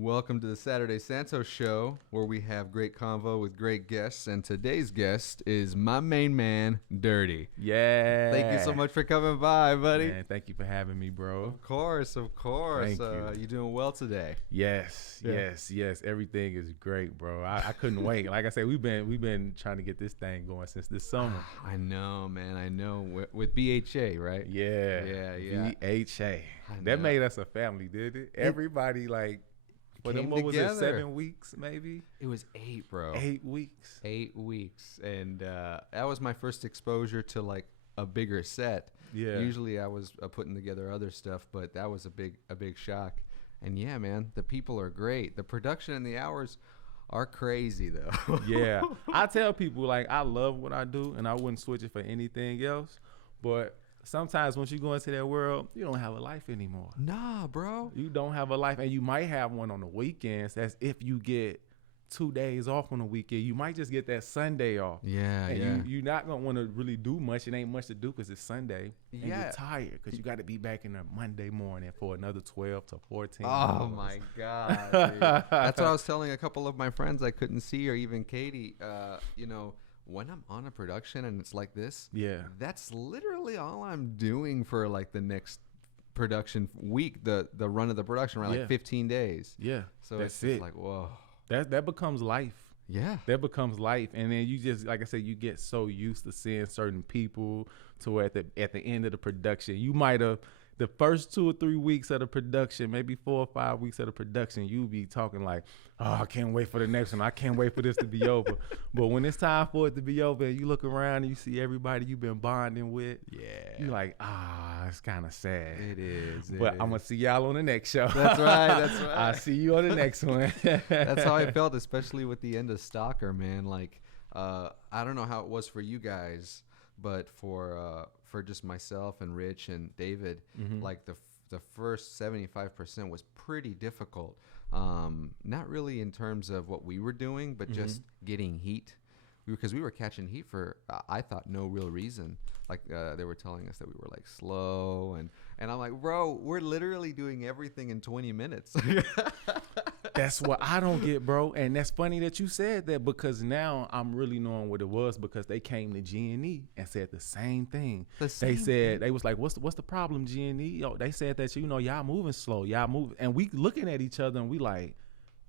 Welcome to the Saturday Santos show, where we have great convo with great guests. And today's guest is my main man, Derrty. Yeah. Thank you so much for coming by, buddy. Man, thank you for having me, bro. Of course. Thank you. You doing well today? Yes. Everything is great, bro. I couldn't wait. Like I said, we've been trying to get this thing going since this summer. I know, man. I know. With BHA, right? Yeah. BHA. I That know. made us a family, did it? Everybody what came was it? together. 7 weeks, maybe? It was 8, bro. 8 weeks. 8 weeks. And that was my first exposure to like a bigger set. Yeah. Usually I was putting together other stuff, but that was a big shock. And yeah, man, the people are great. The production and the hours are crazy though. Yeah. I tell people like I love what I do and I wouldn't switch it for anything else. But sometimes once you go into that world, you don't have a life anymore. Nah, bro. You don't have a life, and you might have one on the weekends. That's if you get 2 days off on the weekend. You might just get that Sunday off. Yeah, and you're not going to want to really do much. It ain't much to do because it's Sunday. And you're tired because you got to be back in the Monday morning for another 12 to 14 hours. Oh, my God, dude. That's what I was telling a couple of my friends I couldn't see, or even Katie, when I'm on a production and it's like this, Yeah. that's literally all I'm doing for like the next production week, the run of the production, right? Yeah. Like 15 days. Yeah. So that's it's just it. like, whoa. That becomes life. Yeah. That becomes life, and then you just, like I said, you get so used to seeing certain people to where at the end of the production, you might have the first 2 or 3 weeks of the production, maybe 4 or 5 weeks of the production, you be talking like, oh, I can't wait for the next one. I can't wait for this to be over. But when it's time for it to be over, and you look around and you see everybody you've been bonding with, you're like, it's kind of sad. It is. But I'm gonna see y'all on the next show. That's right. I'll see you on the next one. That's how I felt, especially with the end of Stalker, man. Like, I don't know how it was for you guys, but for just myself and Rich and David, like the first 75% was pretty difficult. Not really in terms of what we were doing, but just getting heat. Because we were catching heat for, I thought, no real reason. Like, they were telling us that we were, like, slow. And I'm like, bro, we're literally doing everything in 20 minutes. That's what I don't get, bro. And that's funny that you said that, because now I'm really knowing what it was, because they came to G&E and said the same thing. They was like, what's the problem, G&E? They said that, y'all moving slow. Y'all moving. And we looking at each other and we like,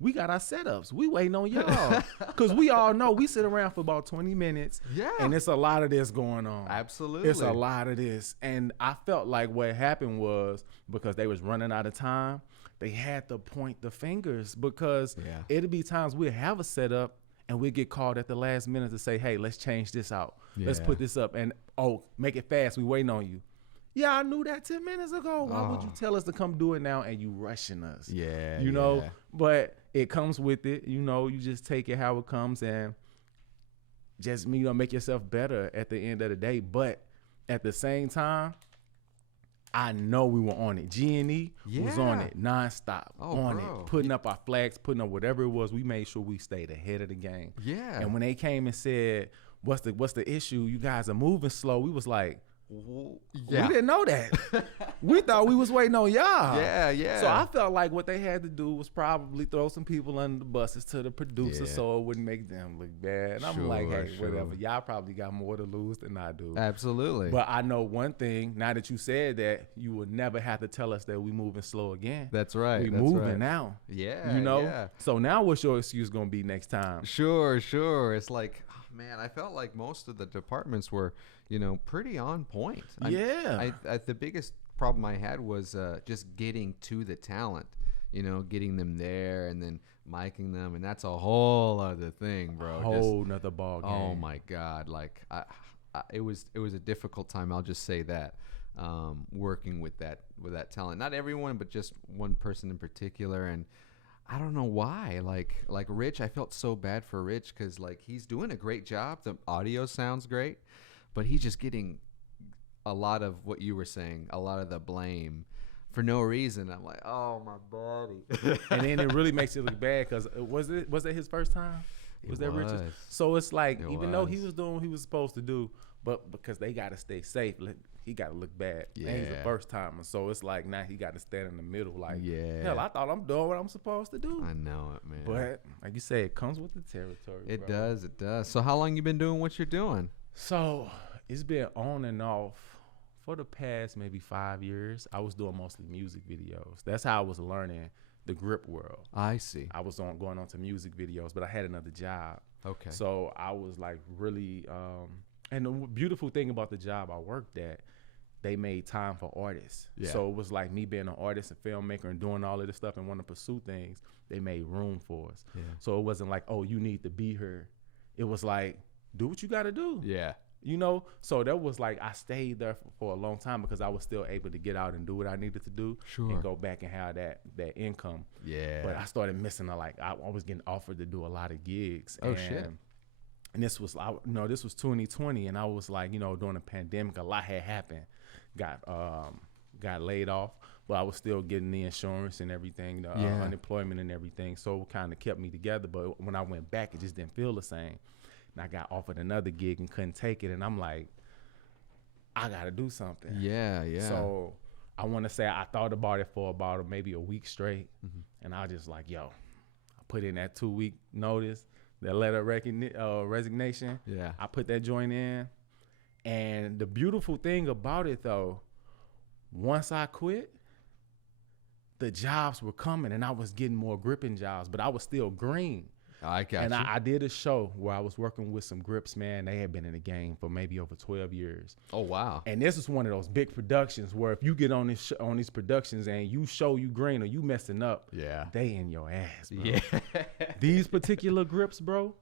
we got our setups. We waiting on y'all. Because we all know we sit around for about 20 minutes. Yeah. And it's a lot of this going on. Absolutely. It's a lot of this. And I felt like what happened was, because they was running out of time, they had to point the fingers, because it'll be times we'll have a setup and we'll get called at the last minute to say, hey, let's change this out. Let's put this up. And, make it fast. We waiting on you. Yeah, I knew that 10 minutes ago. Why would you tell us to come do it now and you rushing us? Yeah. You know, but it comes with it. You just take it how it comes and just, make yourself better at the end of the day. But at the same time, I know we were on it. G&E was on it nonstop, it, putting up our flags, putting up whatever it was. We made sure we stayed ahead of the game. Yeah. And when they came and said, what's the issue? You guys are moving slow. We was like, we didn't know that. We thought we was waiting on y'all. Yeah. So I felt like what they had to do was probably throw some people under the buses to the producer so it wouldn't make them look bad. And I'm like, hey, whatever. Y'all probably got more to lose than I do. Absolutely. But I know one thing, now that you said that, you would never have to tell us that we moving slow again. That's right. We moving now. Yeah. Yeah. So now what's your excuse going to be next time? Sure. It's like, man, I felt like most of the departments were, pretty on point. The biggest problem I had was just getting to the talent, getting them there and then miking them. And that's a whole other thing, bro. Whole nother ball game. Oh, my God. Like, it was a difficult time. I'll just say that, working with that talent. Not everyone, but just one person in particular. And I don't know why. Like Rich, I felt so bad for Rich because, like, he's doing a great job. The audio sounds great, but he's just getting a lot of what you were saying, a lot of the blame for no reason. I'm like, oh, my body. And then it really makes it look bad because was it his first time? Was that Rich's? So it's like, even though he was doing what he was supposed to do, but because they got to stay safe, he got to look bad. Yeah. And he's a first timer, so it's like now he got to stand in the middle. Like, Yeah. hell, I thought I'm doing what I'm supposed to do. I know it, man. But like you said, it comes with the territory. It bro. does. It does. So how long you been doing what you're doing? So it's been on and off for the past maybe 5 years. I was doing mostly music videos. That's how I was learning the grip world. I see. I was going on to music videos, but I had another job. Okay. So I was like really, and the beautiful thing about the job I worked at, they made time for artists. Yeah. So it was like me being an artist and filmmaker and doing all of this stuff and wanting to pursue things. They made room for us. Yeah. So it wasn't like, oh, you need to be here. It was like, do what you got to do. Yeah. You know, so that was like I stayed there for a long time because I was still able to get out and do what I needed to do and go back and have that income. Yeah. But I started missing I was getting offered to do a lot of gigs. Oh, shit. And this was this was 2020, and I was like, during the pandemic, a lot had happened. Got laid off, but I was still getting the insurance and everything, the unemployment and everything. So it kind of kept me together. But when I went back, it just didn't feel the same. And I got offered another gig and couldn't take it. And I'm like, I got to do something. Yeah, yeah. So I want to say I thought about it for about maybe a week straight. Mm-hmm. And I was just like, I put in that 2-week notice, that letter of resignation. Yeah. I put that joint in. And the beautiful thing about it, though, once I quit, the jobs were coming and I was getting more gripping jobs, but I was still green. I got and you. I did a show where I was working with some grips, man. They had been in the game for maybe over 12 years. Oh, wow. And this is one of those big productions where if you get on these productions and you show you green or you messing up, they in your ass, bro. Yeah. These particular grips, bro,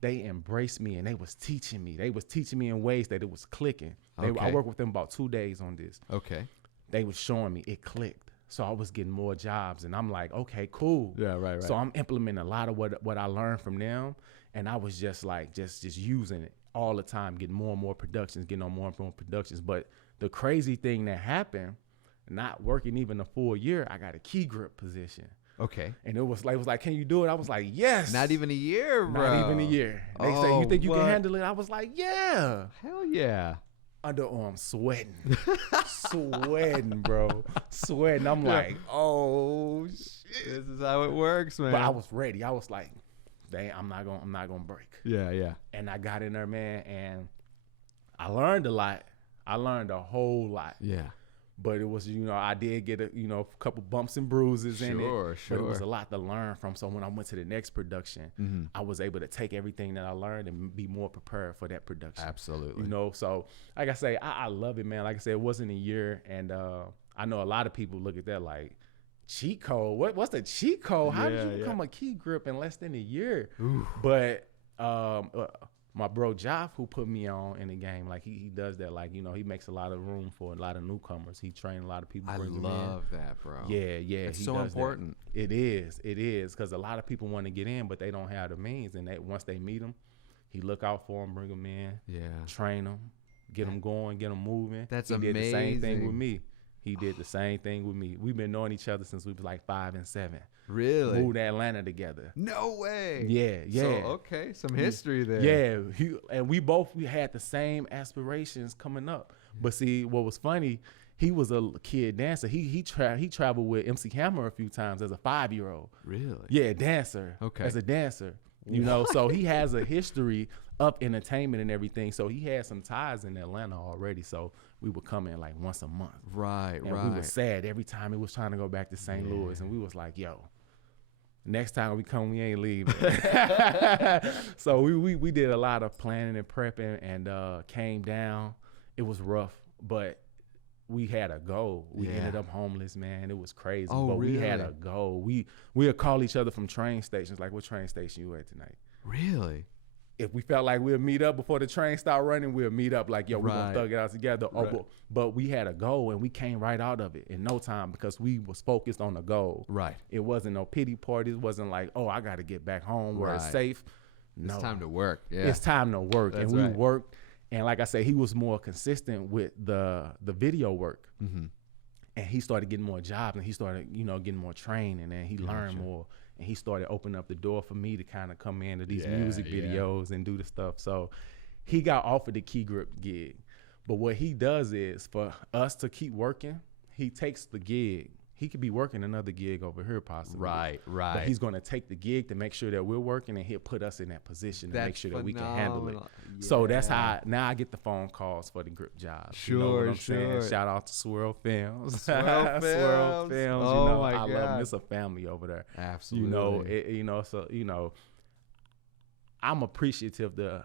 they embraced me and they was teaching me. They was teaching me in ways that it was clicking. I worked with them about 2 days on this. Okay. They was showing me it clicked. So I was getting more jobs, and I'm like, okay, cool. Yeah, right. So I'm implementing a lot of what I learned from them, and I was just like, just using it all the time, getting more and more productions, getting on more and more productions. But the crazy thing that happened, not working even a full year, I got a key grip position. Okay. And it was like, can you do it? I was like, yes. Not even a year, bro. Not even a year. They say, you think you can handle it? I was like, yeah. Hell yeah. Underarm sweating, bro, sweating. I'm like, oh shit, this is how it works, man. But I was ready. I was like, dang, I'm not gonna break. Yeah. And I got in there, man, and I learned a lot. I learned a whole lot. Yeah. But it was, I did get a couple bumps and bruises in it. Sure. But it was a lot to learn from. So when I went to the next production, I was able to take everything that I learned and be more prepared for that production. Absolutely. So like I say, I love it, man. Like I said, it wasn't a year. And I know a lot of people look at that like, cheat code? What's the cheat code? How did you become a key grip in less than a year? Ooh. But my bro Joff, who put me on in the game, like he does that, like, he makes a lot of room for a lot of newcomers. He trained a lot of people. I love that, bro. Yeah. It's so important. That. It is, because a lot of people want to get in, but they don't have the means. And once they meet him, he look out for them, bring them in, train them, get them going, get them moving. That's amazing. He did the same thing with me. He did the same thing with me. We've been knowing each other since we was like 5 and 7. Really? Moved to Atlanta together. No way. Yeah. So, okay, some history there. Yeah, we had the same aspirations coming up. But see, what was funny, he was a kid dancer. He traveled with MC Hammer a few times as a 5-year-old. Really? Yeah, dancer. Okay. As a dancer. So he has a history of entertainment and everything. So he had some ties in Atlanta already. So we would come in like once a month. Right. We were sad every time he was trying to go back to St. Louis. And we was like, yo, next time we come, we ain't leaving. So we did a lot of planning and prepping and came down. It was rough, but we had a goal. We ended up homeless, man. It was crazy. But really? We had a goal. We would call each other from train stations, like, what train station you at tonight? Really? If we felt like we'd meet up before the train started running, we'd meet up like, yo, we're going to thug it out together. Right. But we had a goal, and we came right out of it in no time because we was focused on the goal. Right. It wasn't no pity parties. It wasn't like, oh, I got to get back home where it's safe. No. It's time to work. Yeah. It's time to work. That's and we worked. And like I said, he was more consistent with the video work. Mm-hmm. And he started getting more jobs, and he started, getting more training, and he learned more. And he started opening up the door for me to kind of come into these music videos and do the stuff. So he got offered the key grip gig. But what he does is for us to keep working, he takes the gig. He could be working another gig over here possibly. Right. But he's going to take the gig to make sure that we're working, and he'll put us in that position to make sure that we can handle it. Yeah. So that's how now I get the phone calls for the grip jobs. Sure, you know what I'm saying? Shout out to Swirl Films. Swirl Swirl Films. Films. Oh, you know, my I love God. them. It's a family over there. Absolutely. I'm appreciative to,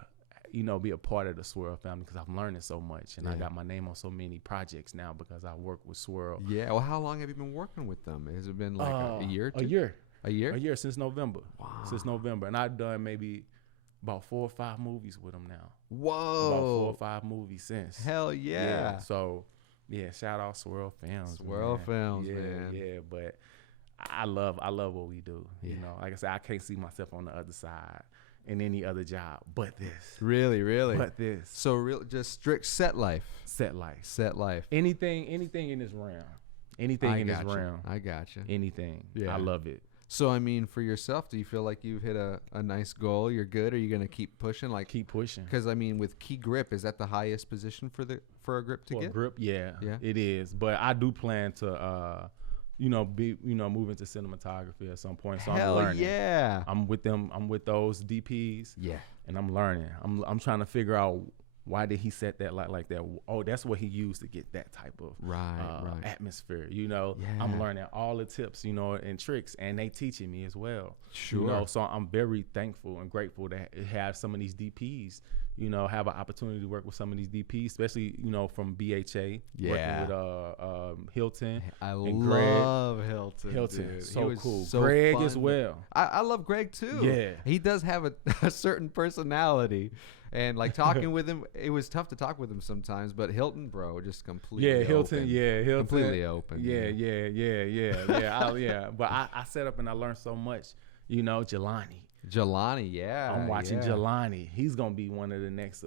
be a part of the Swirl family because I'm learning so much, and I got my name on so many projects now because I work with Swirl. Yeah. Well, how long have you been working with them? Has it been like a year? A year. A year? A year since November. Wow. Since November, and I've done maybe about 4 or 5 movies with them now. Whoa. About 4 or 5 movies since. Hell yeah. So, shout out Swirl Films. Swirl Films, yeah, man. Yeah, but I love what we do. Yeah. Like I said, I can't see myself on the other side in any other job but this. Really. But this. So just strict set life. Set life. Set life. Anything in this realm. Anything in this realm. I gotcha. Anything. Yeah. I love it. So, I mean, for yourself, do you feel like you've hit a nice goal? You're good? Or are you going to keep pushing? Keep pushing. Because, I mean, with key grip, is that the highest position for a grip to get? A grip, yeah, it is. But I do plan to, move into cinematography at some point. So Hell I'm learning. Yeah. I'm with them. I'm with those DPs. Yeah. And I'm learning. I'm trying to figure out why did he set that like that. Oh, that's what he used to get that type of atmosphere. Yeah. I'm learning all the tips, and tricks, and they teaching me as well. Sure. So I'm very thankful and grateful to have some of these DPs. Have an opportunity to work with some of these DPs, especially from BHA. Yeah. Working with Hilton. I Greg. love Hilton. Hilton, dude. so He was cool. So Greg fun. as well. I love Greg too. Yeah. He does have a certain personality. And like talking with him, it was tough to talk with him sometimes. But Hilton, bro, just completely Hilton. open. Yeah, Hilton. Completely open. Yeah. But I set up and I learned so much. Jelani, yeah. I'm watching Jelani. He's gonna be one of the next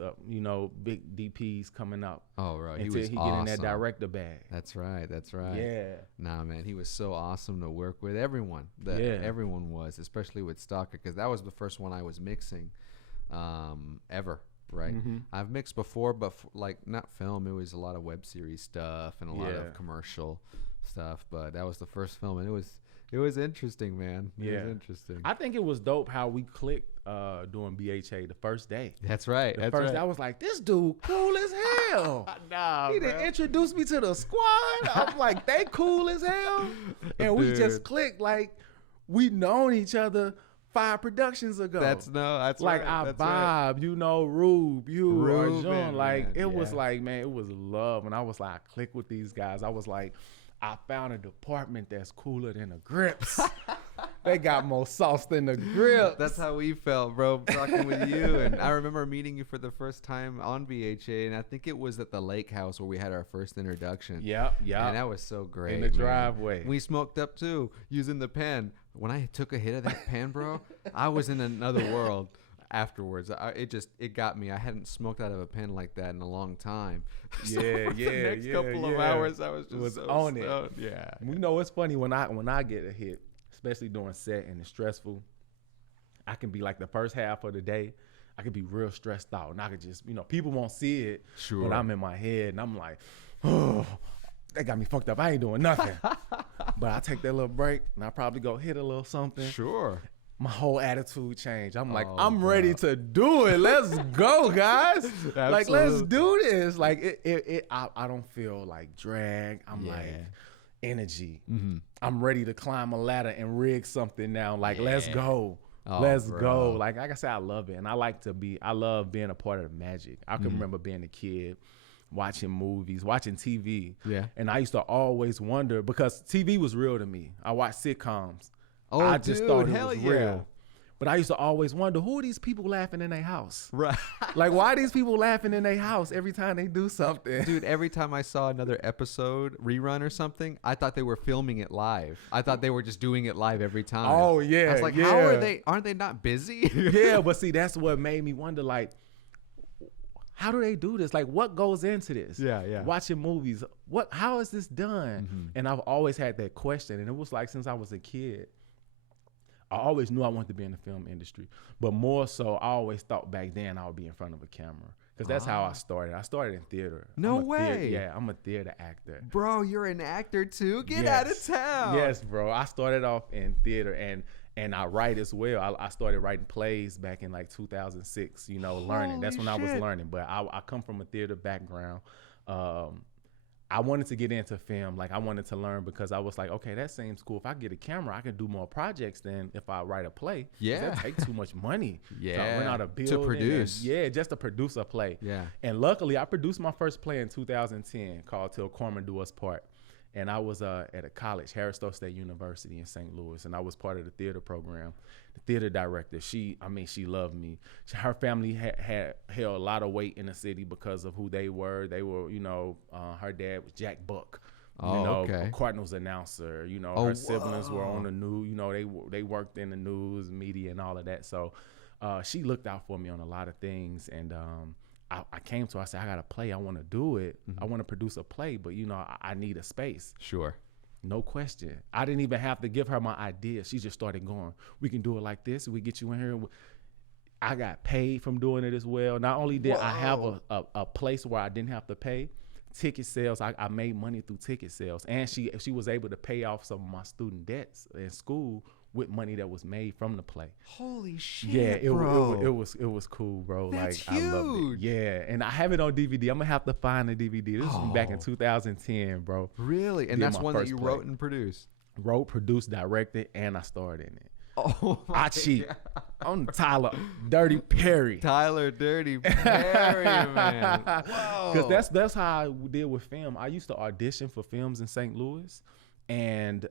big DPs coming up. Oh, right. Until he get in that director bag. That's right. Yeah. Nah, man, he was so awesome to work with. Everyone was, especially with Stalker, because that was the first one I was mixing ever. Right. Mm-hmm. I've mixed before, but not film. It was a lot of web series stuff and a lot of commercial stuff. But that was the first film, and it was interesting, man. It was interesting. I think it was dope how we clicked doing BHA the first day. That's right. The first day, I was like, this dude cool as hell. Nah, he didn't introduce me to the squad. I'm like, they cool as hell. And we just clicked like we known each other 5 productions ago. That's like right. our That's vibe, right. Rube, Ruben, Arjun. Like man. it was like, man, it was love. And I was like, I click with these guys. I was like, I found a department that's cooler than the grips. They got more sauce than the grips. That's how we felt, bro, talking with you. And I remember meeting you for the first time on BHA, and I think it was at the lake house where we had our first introduction. Yeah. And that was so great. In the driveway. We smoked up too, using the pen. When I took a hit of that pen, bro, I was in another world. Afterwards, it got me. I hadn't smoked out of a pen like that in a long time. So the next couple of hours, I was just on it. Yeah. It's funny when I get a hit, especially during set and it's stressful. I can be like the first half of the day, I could be real stressed out, and I could just people won't see it. Sure. But I'm in my head and I'm like, oh, they got me fucked up. I ain't doing nothing. But I take that little break and I probably go hit a little something. Sure. My whole attitude changed. I'm like, I'm ready to do it. Let's go, guys. Like, let's do this. Like, I don't feel like drag. I'm like energy. Mm-hmm. I'm ready to climb a ladder and rig something now. Like, let's go. Let's go. Like I said, I love it. And I love being a part of the magic. I can remember being a kid, watching movies, watching TV. Yeah. And I used to always wonder, because TV was real to me. I watched sitcoms. Oh, I just thought it hell was yeah. real. But I used to always wonder, who are these people laughing in their house? Right. Like, why are these people laughing in their house every time they do something? Dude, every time I saw another episode, rerun or something, I thought they were filming it live. I thought they were just doing it live every time. Oh, yeah. I was like, how are they? Aren't they not busy? Yeah, but see, that's what made me wonder, like, how do they do this? Like, what goes into this? Yeah. Watching movies. How is this done? Mm-hmm. And I've always had that question. And it was like, since I was a kid, I always knew I wanted to be in the film industry, but more so, I always thought back then I would be in front of a camera. Because that's how I started. I started in theater. No way. I'm a theater actor. Bro, you're an actor too? Get out of town. Yes, bro. I started off in theater and I write as well. I started writing plays back in like 2006, learning. That's when I was learning. But I come from a theater background. I wanted to get into film. Like I wanted to learn because I was like, okay, that seems cool. If I get a camera, I can do more projects than if I write a play. Yeah. That takes too much money. Yeah. To rent out a building. To produce. Just to produce a play. Yeah. And luckily, I produced my first play in 2010 called Till Corman Do Us Part. And I was at a college, Harris-Stowe State University in St. Louis, and I was part of the theater program. The theater director, she loved me. Her family had held a lot of weight in the city because of who they were. They were, her dad was Jack Buck, a Cardinals announcer. Her siblings were on the news. They worked in the news, media, and all of that. So she looked out for me on a lot of things, and I came to her, I said, I got a play. I want to do it. I want to produce a play, but, I need a space. Sure. No question. I didn't even have to give her my idea. She just started going, we can do it like this. We get you in here. I got paid from doing it as well. Not only did I have a place where I didn't have to pay, ticket sales, I made money through ticket sales. And she was able to pay off some of my student debts in school with money that was made from the play. Holy shit, bro. It was cool, bro. That's like huge. I loved it. Yeah, and I have it on DVD. I'm gonna have to find the DVD. This was back in 2010, bro. Really? And that's one that you wrote and produced? Wrote, produced, directed, and I starred in it. Oh, I cheat. I'm Tyler Derrty Perry. Tyler Derrty Perry, man. Whoa. Because that's how I did with film. I used to audition for films in St. Louis, and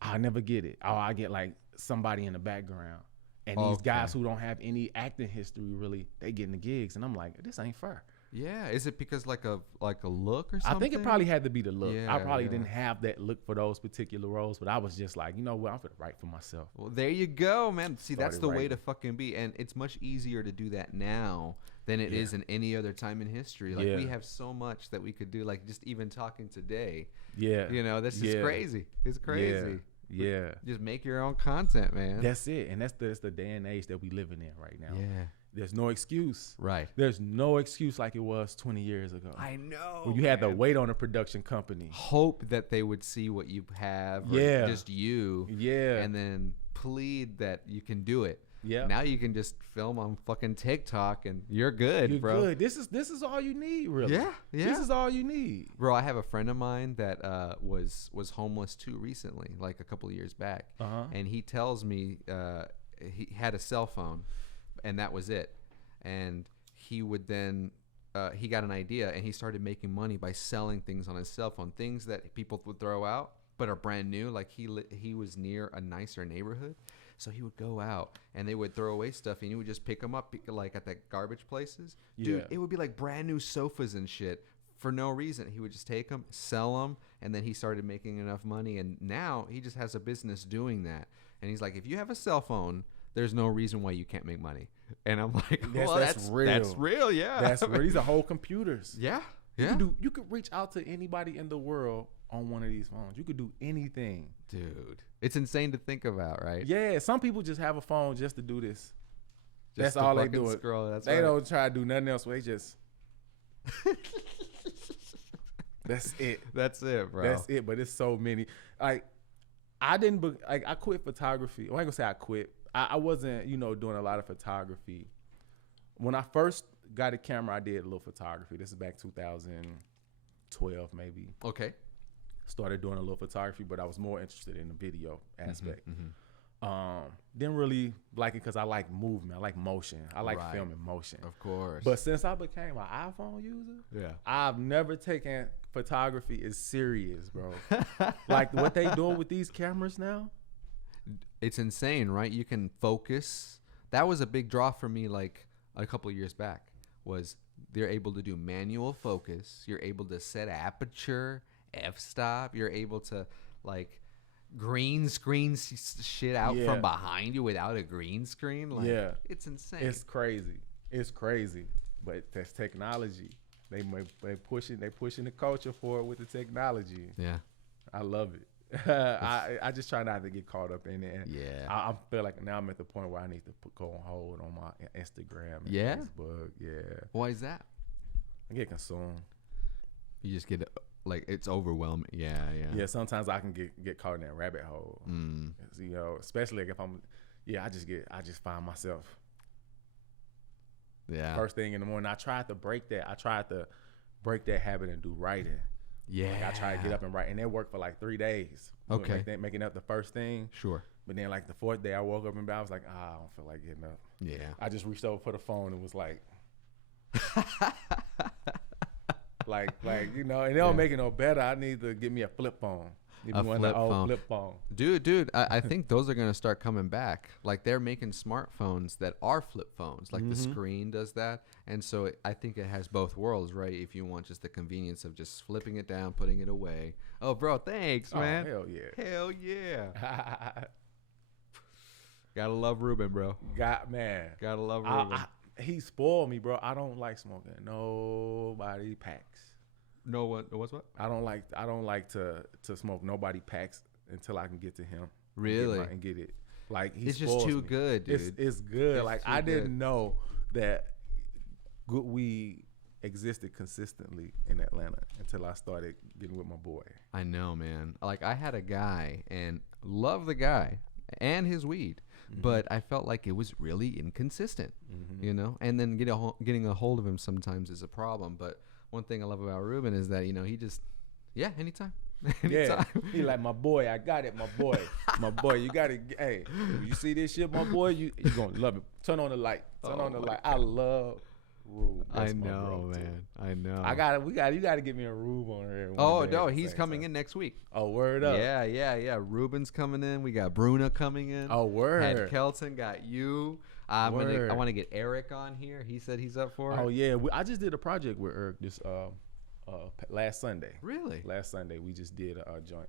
I never get it. I get like somebody in the background. And these guys who don't have any acting history, really, they getting the gigs. And I'm like, this ain't fair. Yeah. Is it because like a look or something? I think it probably had to be the look. Yeah, I probably didn't have that look for those particular roles, but I was just like, you know what? I'm going to write for myself. Well, there you go, man. See, that's the way to fucking be. And it's much easier to do that now than it is in any other time in history. Like we have so much that we could do, like just even talking today. Yeah. That's just crazy. It's crazy. Yeah. Just make your own content, man. That's it. And that's the day and age that we living in right now. Yeah. There's no excuse. Right. There's no excuse like it was 20 years ago. I know. When you had to wait on a production company. Hope that they would see what you have. Or just you. Yeah. And then plead that you can do it. Yeah. Now you can just film on fucking TikTok and you're good, bro. Good. This is all you need, really. Yeah. This is all you need. Bro, I have a friend of mine that was homeless too recently, like a couple of years back. And he tells me he had a cell phone and that was it. And he would then he got an idea and he started making money by selling things on his cell phone, things that people would throw out but are brand new. Like he was near a nicer neighborhood. So he would go out and they would throw away stuff and he would just pick them up like at the garbage places. Dude, it would be like brand new sofas and shit for no reason. He would just take them, sell them, and then he started making enough money. And now he just has a business doing that. And he's like, if you have a cell phone, there's no reason why you can't make money. And I'm like, well, that's real. That's real, yeah. That's real. These are whole computers. Yeah. You could reach out to anybody in the world on one of these phones. You could do anything. Dude. It's insane to think about, right? Yeah, some people just have a phone just to do this. That's all they do. They don't try to do nothing else. They just. That's it. That's it, bro. That's it. But it's so many. Like, I quit photography. Well, I ain't gonna say I quit. I wasn't, doing a lot of photography. When I first got a camera, I did a little photography. This is back 2012, maybe. Okay. Started doing a little photography, but I was more interested in the video aspect. Didn't really like it because I like movement. I like motion. I like filming motion. Of course. But since I became an iPhone user, I've never taken photography as serious, bro. Like what they doing with these cameras now. It's insane, right? You can focus. That was a big draw for me like a couple of years back was they're able to do manual focus. You're able to set aperture, f-stop. You're able to like green screen shit out from behind you without a green screen. Like, it's insane. It's crazy. But that's technology. They pushing the culture forward with the technology. Yeah. I love it. I just try not to get caught up in it. And Yeah. I feel like now I'm at the point where I need to go on hold on my Instagram and Yeah? Facebook. Yeah. Why is that? I get consumed. You just get like it's overwhelming. Yeah, yeah. Yeah, sometimes I can get caught in that rabbit hole. You know, especially like if I'm I just find myself first thing in the morning. I tried to break that. I tried to break that habit and do writing. Yeah. Like I tried to get up and write, and it worked for like 3 days. Okay. Making up the first thing. Sure. But then like the 4th day I woke up and I was like, I don't feel like getting up. Yeah. I just reached over for the phone and was like like you know, and it don't make it no better. I need to get me a flip phone. A flip phone. Flip phone. Dude, I think those are going to start coming back. Like they're making smartphones that are flip phones. Like the screen does that. And so I think it has both worlds, right? If you want just the convenience of just flipping it down, putting it away. Oh, bro, thanks, man. Hell yeah. Hell yeah. Gotta love Ruben, bro. Gotta love Ruben. He spoiled me, bro. I don't like smoking. Nobody packs. No one. What's what? I don't like to smoke. Nobody packs until I can get to him. Really? And get it. Like it's just too good, dude. It's good. Like I didn't know that good weed existed consistently in Atlanta until I started getting with my boy. I know, man. Like I had a guy and love the guy and his weed, but I felt like it was really inconsistent, you know. And then getting a hold of him sometimes is a problem, but. One thing I love about Ruben is that, you know, he just, anytime. Yeah, he like, my boy, I got it, my boy. My boy, you got it. Hey, you see this shit, my boy, you going to love it. Turn on the light. Turn on the light. I love Rube. I know, man. Too. I know. You got to get me a Rube on here. Oh, no, he's coming in next week. Oh, word up. Yeah. Ruben's coming in. We got Bruna coming in. Oh, word. Had Kelton, got you. I want to get Eric on here. He said he's up for it. Oh yeah, I just did a project with Eric this last Sunday. Really? Last Sunday we just did a joint.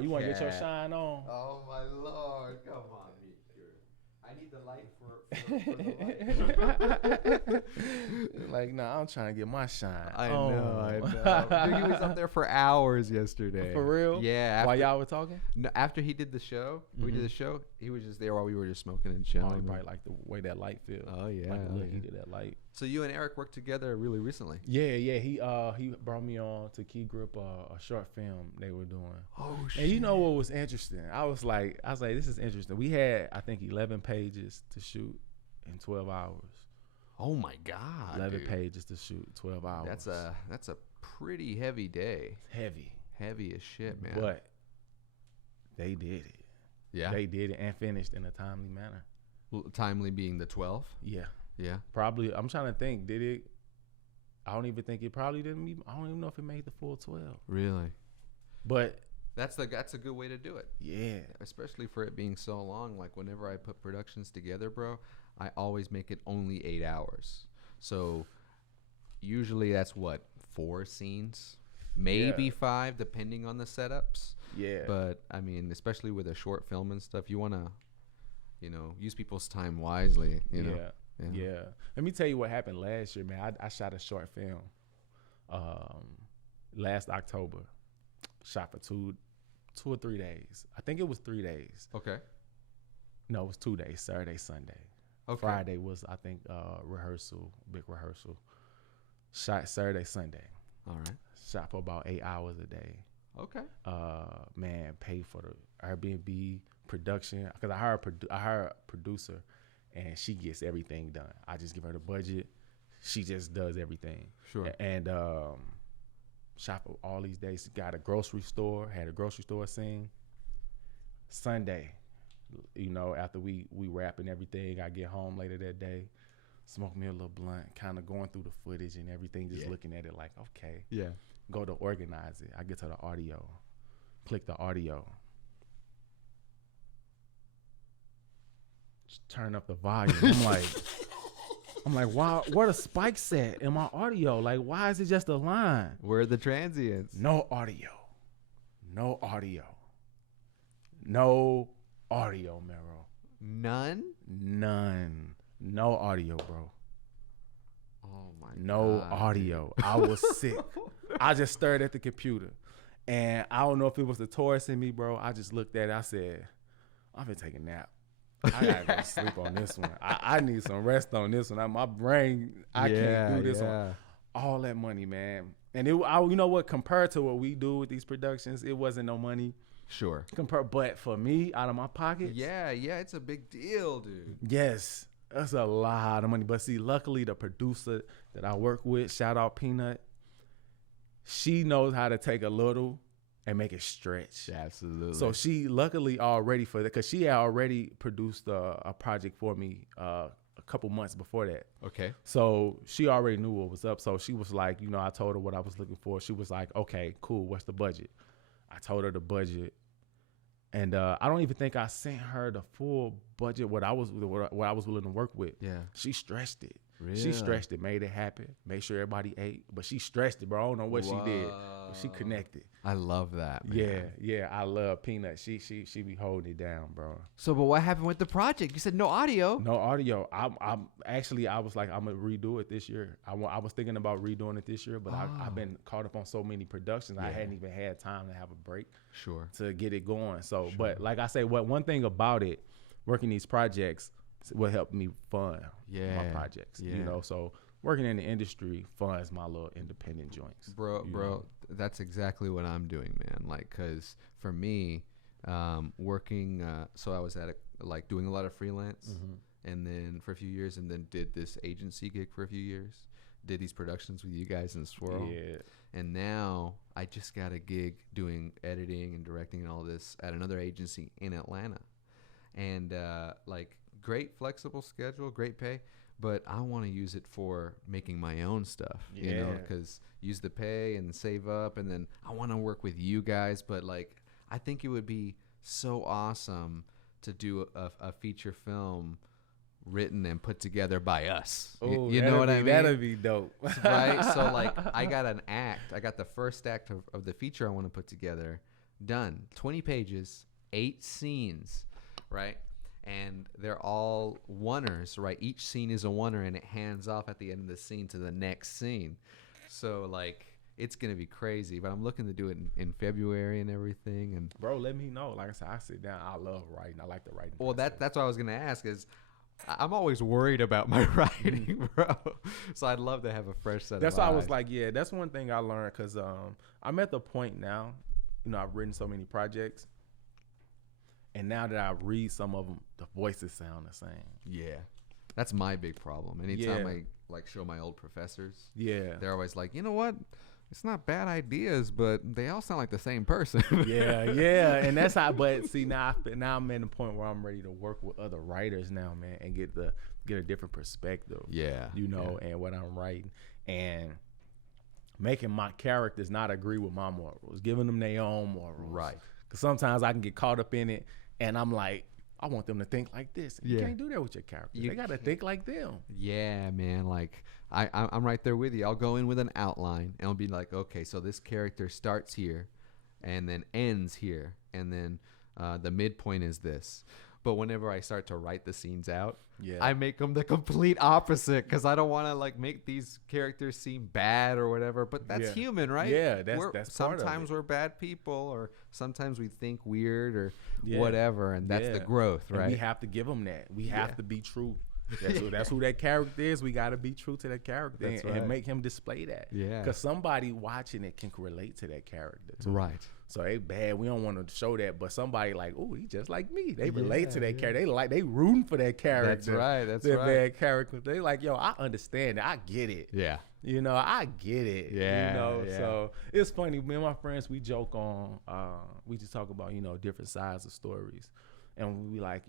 You want to get your shine on? Oh my Lord, come on, I need the light for the light. Like, nah, I'm trying to get my shine. I know. Dude, he was up there for hours yesterday. For real? Yeah. While y'all were talking? No, after he did the show, we did the show. He was just there while we were just smoking and chilling. Oh, he probably like the way that light feels. Oh yeah. Like the heat of that light. So you and Eric worked together really recently. Yeah. He brought me on to Key Grip a short film they were doing. Oh shit. And you know what was interesting? I was like, this is interesting. We had I think 11 pages to shoot in 12 hours. Oh my God. 11 pages to shoot, 12 hours. That's a pretty heavy day. Heavy as shit, man. But they did it. Yeah. They did it and finished in a timely manner. Timely being the 12? Yeah. Yeah. Probably. I'm trying to think. Did it? I don't even think it probably didn't. I don't even know if it made the full 12. Really? But that's a good way to do it. Yeah. Especially for it being so long. Like whenever I put productions together, bro, I always make it only 8 hours. So usually that's 4 scenes, maybe 5, depending on the setups. Yeah. But I mean, especially with a short film and stuff, you want to, use people's time wisely. You know. Yeah. Let me tell you what happened last year, man. I shot a short film last October. Shot for 2 or 3 days. I think it was 3 days. Okay. No, it was 2 days, Saturday, Sunday. Okay. Friday was, I think, big rehearsal. Shot Saturday, Sunday. All right. Shot for about 8 hours a day. Okay. Man, paid for the Airbnb production because I hired a producer, and she gets everything done. I just give her the budget. She just does everything. Sure. And shot for all these days. Got a grocery store. Had a grocery store scene. Sunday, after we wrap and everything, I get home later that day, smoke me a little blunt, kind of going through the footage and everything, just looking at it like, okay. Yeah. Go to organize it. I get to the audio. Click the audio. Just turn up the volume. I'm like, why? Where the spikes at in my audio? Like, why is it just a line? Where are the transients? No audio. No audio. No audio, Mero. None? None. No audio, bro. Oh my No God. audio. I was sick. I just stared at the computer. And I don't know if it was the Taurus in me, bro. I just looked at it. I said, I'm gonna take a nap. I gotta go to sleep on this one. I need some rest on this one. My brain, I can't do this one. All that money, man. And you know what? Compared to what we do with these productions, it wasn't no money. Sure. But for me, out of my pockets. Yeah, it's a big deal, dude. Yes, that's a lot of money. But see, luckily, the producer that I work with, shout out Peanut, she knows how to take a little and make it stretch. Absolutely. So she luckily already for that, because she had already produced a project for me a couple months before that. Okay. So she already knew what was up. So she was like, you know, I told her what I was looking for. She was like, okay, cool. What's the budget? I told her the budget. And I don't even think I sent her the full budget, what I was willing to work with. Yeah. She stretched it. Really? She stretched it, made it happen, made sure everybody ate. But she stretched it, bro. I don't know what she did. But she connected. I love that, man. Yeah. I love Peanut. She be holding it down, bro. So, but what happened with the project? You said no audio. No audio. I'm actually, I was like, I'm gonna redo it this year. I was thinking about redoing it this year, but I've been caught up on so many productions. I hadn't even had time to have a break. Sure. To get it going. So, but like I say, one thing about it, working these projects will help me fund my projects. You know, so working in the industry funds my little independent joints. Bro, that's exactly what I'm doing, man. Like, cause for me, working, so I was like doing a lot of freelance, and then for a few years, and then did this agency gig for a few years. Did these productions with you guys in Swirl. Yeah. And now I just got a gig doing editing and directing and all this at another agency in Atlanta. And like great flexible schedule, great pay, but I want to use it for making my own stuff, you know, because use the pay and save up. And then I want to work with you guys. But like, I think it would be so awesome to do a feature film written and put together by us. Oh, you know what I mean? That'd be dope. Right? So like I got the first act of the feature I want to put together done. 20 pages, 8 scenes, right? And they're all oneers, right? Each scene is a oneer and it hands off at the end of the scene to the next scene. So like it's gonna be crazy, but I'm looking to do it in February and everything. And bro, let me know. Like I said, I sit down. I love writing. I like the writing. Well, that's what I was gonna ask is I'm always worried about my writing, bro. So I'd love to have a fresh set That's of why eyes. I was like, yeah, that's one thing I learned because I'm at the point now, you know, I've written so many projects. And now that I read some of them, the voices sound the same. Yeah. That's my big problem. Anytime I like show my old professors, they're always like, you know what? It's not bad ideas, but they all sound like the same person. yeah. And that's how, but see, now I'm at the point where I'm ready to work with other writers now, man, and get a different perspective. Yeah. You know, and what I'm writing. And making my characters not agree with my morals, giving them their own morals. Right. Because sometimes I can get caught up in it, and I'm like, I want them to think like this. You can't do that with your characters. They got to think like them. Yeah, man. Like, I'm right there with you. I'll go in with an outline, and I'll be like, okay, so this character starts here and then ends here, and then the midpoint is this. But whenever I start to write the scenes out, I make them the complete opposite because I don't want to like make these characters seem bad or whatever. But that's human, right? Yeah, that's sometimes we're bad people, or sometimes we think weird or whatever, and that's the growth, right? And we have to give them that. We have to be true. That's who that character is. We got to be true to that character and make him display that. Yeah, because somebody watching it can relate to that character too. Right. So they bad. We don't want to show that, but somebody like, oh, he just like me. They relate to that character. They rooting for that character. That's right. That's that right. Bad character. They like, yo, I understand it. I get it. Yeah. You know, I get it. Yeah. You know, so it's funny. Me and my friends, we joke on. We just talk about different sides of stories, and we be like,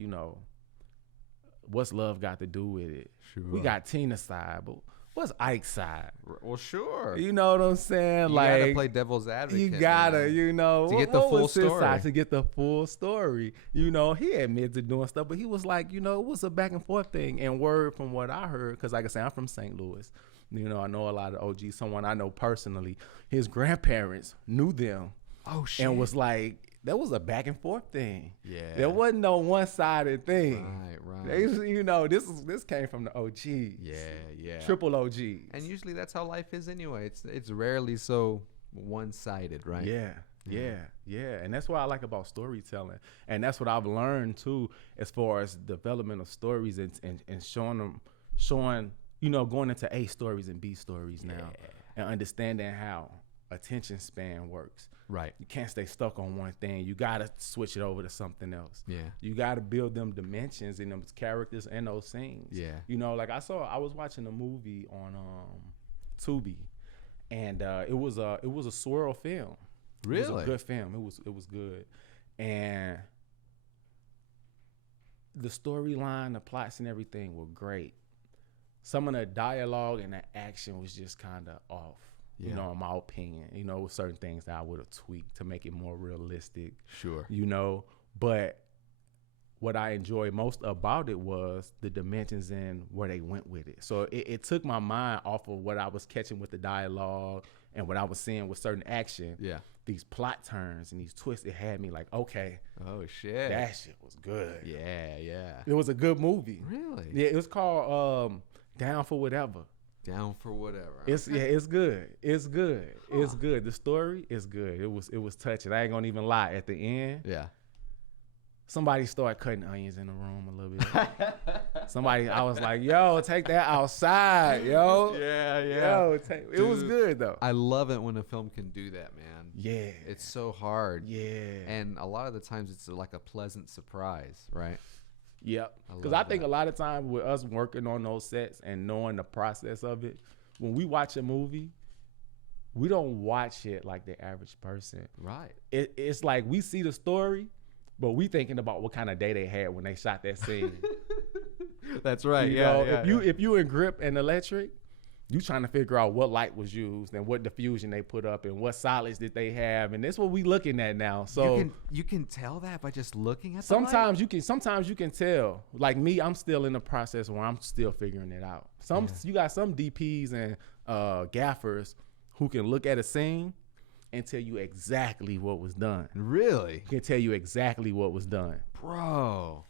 what's love got to do with it? Sure. We got Tina's side, but what's Ike's side? Well, sure. You know what I'm saying? You gotta play devil's advocate. You gotta, to get the full story. To get the full story. He admitted to doing stuff, but he was like, it was a back and forth thing. And word from what I heard, because like I said, I'm from St. Louis. I know a lot of OGs. Someone I know personally, his grandparents knew them. Oh shit. And was like, that was a back and forth thing. Yeah. There wasn't no one-sided thing. Right. This came from the OG. Yeah. Triple OG. And usually that's how life is anyway. It's rarely so one-sided, right? Yeah. Yeah. And that's what I like about storytelling. And that's what I've learned too, as far as development of stories and showing, going into A stories and B stories now, and understanding how attention span works. Right. You can't stay stuck on one thing. You got to switch it over to something else. Yeah. You got to build them dimensions in those characters and those scenes. Yeah. Like I was watching a movie on Tubi, and it was a swirl film. Really? It was a good film. It was good. And the storyline, the plots and everything were great. Some of the dialogue and the action was just kind of off. In my opinion, with certain things that I would have tweaked to make it more realistic. Sure. But what I enjoyed most about it was the dimensions and where they went with it. So it took my mind off of what I was catching with the dialogue and what I was seeing with certain action. Yeah. These plot turns and these twists, it had me like, okay. Oh, shit. That shit was good. Yeah. It was a good movie. Really? Yeah, it was called Down for Whatever. Down for Whatever. It's good. It's good. Huh. It's good. The story is good. It was touching. I ain't gonna even lie. At the end, somebody started cutting onions in the room a little bit. I was like, yo, take that outside, yo. Yeah. Yo, it was good though. I love it when a film can do that, man. Yeah. It's so hard. Yeah. And a lot of the times it's like a pleasant surprise, right? Yep. Because I think a lot of times with us working on those sets and knowing the process of it, when we watch a movie, we don't watch it like the average person. Right. It's like we see the story, but we thinking about what kind of day they had when they shot that scene. That's right. If you in grip and electric, you trying to figure out what light was used and what diffusion they put up and what solids did they have, and that's what we looking at now. So you can tell that by just looking at. Sometimes you can tell. Like me, I'm still in the process where I'm still figuring it out. You got some DPs and gaffers who can look at a scene and tell you exactly what was done. Really? Can tell you exactly what was done, bro.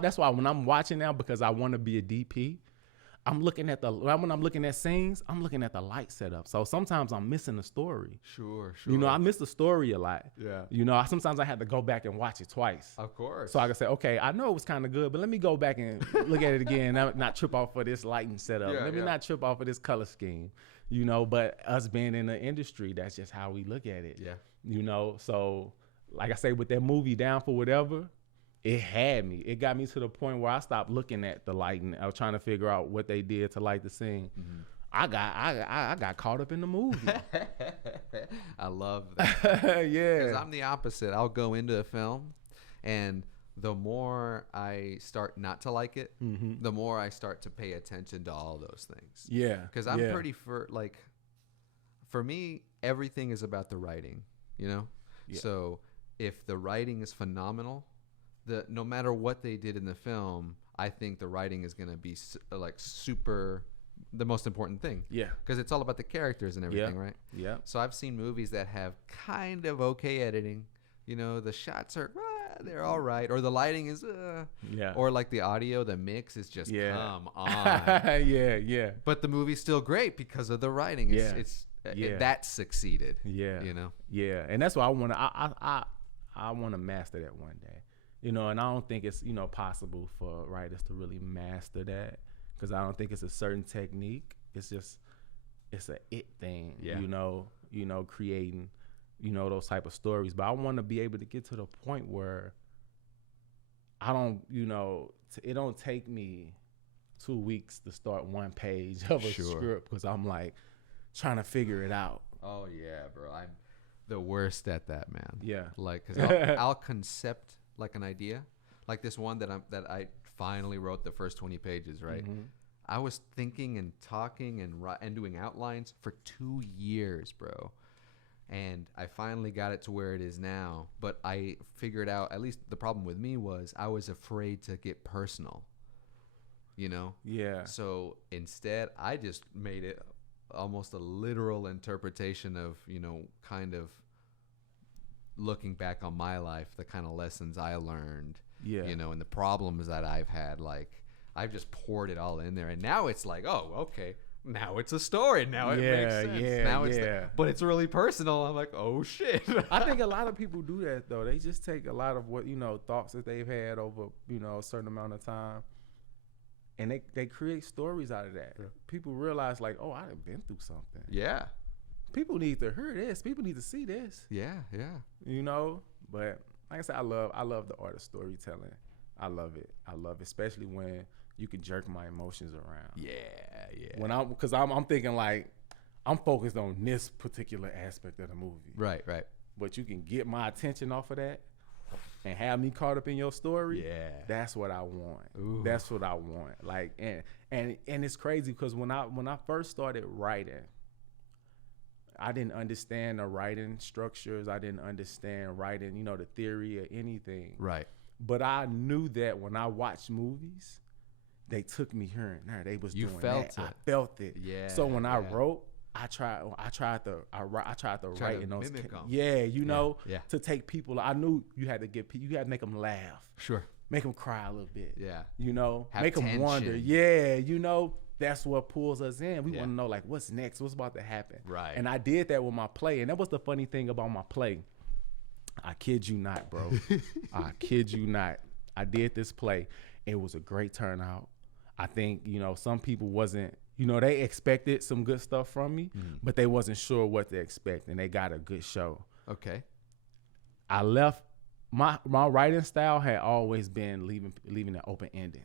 That's why when I'm watching now, because I want to be a DP. when I'm looking at scenes, I'm looking at the light setup. So sometimes I'm missing the story. Sure. I miss the story a lot. Yeah. Sometimes I have to go back and watch it twice. Of course. So I can say, okay, I know it was kind of good, but let me go back and look at it again. Not trip off for this lighting setup. Let me not trip off of this color scheme. But us being in the industry, that's just how we look at it. Yeah. So like I say, with that movie Down for Whatever, it had me. It got me to the point where I stopped looking at the lighting. I was trying to figure out what they did to light the scene. Mm-hmm. I got caught up in the movie. I love that. Yeah. Because I'm the opposite. I'll go into a film, and the more I start not to like it, mm-hmm. the more I start to pay attention to all those things. Yeah. Because I'm pretty for me, everything is about the writing, Yeah. So if the writing is phenomenal, no matter what they did in the film, I think the writing is going to be super the most important thing. Yeah. Because it's all about the characters and everything, right? Yeah. So I've seen movies that have kind of okay editing. The shots are, they're all right. Or the lighting is, Or like the audio, the mix is just, come on. Yeah. But the movie's still great because of the writing. That succeeded. Yeah. Yeah. And that's why I want to master that one day. And I don't think it's, possible for writers to really master that, because I don't think it's a certain technique. It's a thing, creating, those type of stories. But I want to be able to get to the point where I don't, it don't take me 2 weeks to start one page of a script, because I'm like trying to figure it out. Oh yeah, bro. I'm the worst at that, man. Yeah. Because I'll concept like an idea, like this one that I finally wrote the first 20 pages, right? Mm-hmm. I was thinking and talking and doing outlines for 2 years, bro. And I finally got it to where it is now. But I figured out, at least the problem with me was I was afraid to get personal, Yeah. So instead, I just made it almost a literal interpretation of, kind of looking back on my life, the kind of lessons I learned, and the problems that I've had. Like, I've just poured it all in there. And now it's like, oh, okay, now it's a story. Now it makes sense. Yeah, now yeah. it's but it's really personal. I'm like, oh shit. I think a lot of people do that though. They just take a lot of what, thoughts that they've had over, a certain amount of time, and they create stories out of that. Yeah. People realize like, oh, I've been through something. Yeah. People need to hear this. People need to see this. Yeah, yeah. But like I said, I love the art of storytelling. I love it, especially when you can jerk my emotions around. Yeah, yeah. Because I'm thinking like, I'm focused on this particular aspect of the movie. Right, right. But you can get my attention off of that and have me caught up in your story. Yeah. That's what I want. Ooh. That's what I want. Like, and it's crazy because when I first started writing, I didn't understand the writing structures. I didn't understand writing, the theory or anything. Right. But I knew that when I watched movies, they took me here and there. They was doing that. I felt it. Yeah. So when I wrote, I tried to write in those. Yeah, to take people. I knew you had to make them laugh. Sure. Make them cry a little bit. Yeah. Have make tension. Them wonder. Yeah. That's what pulls us in. We want to know like what's next, what's about to happen. Right. And I did that with my play, and that was the funny thing about my play. I kid you not, bro. I kid you not. I did this play. It was a great turnout. I think, some people wasn't, they expected some good stuff from me, but they wasn't sure what to expect, and they got a good show. Okay. I left, my writing style had always been leaving an open ending.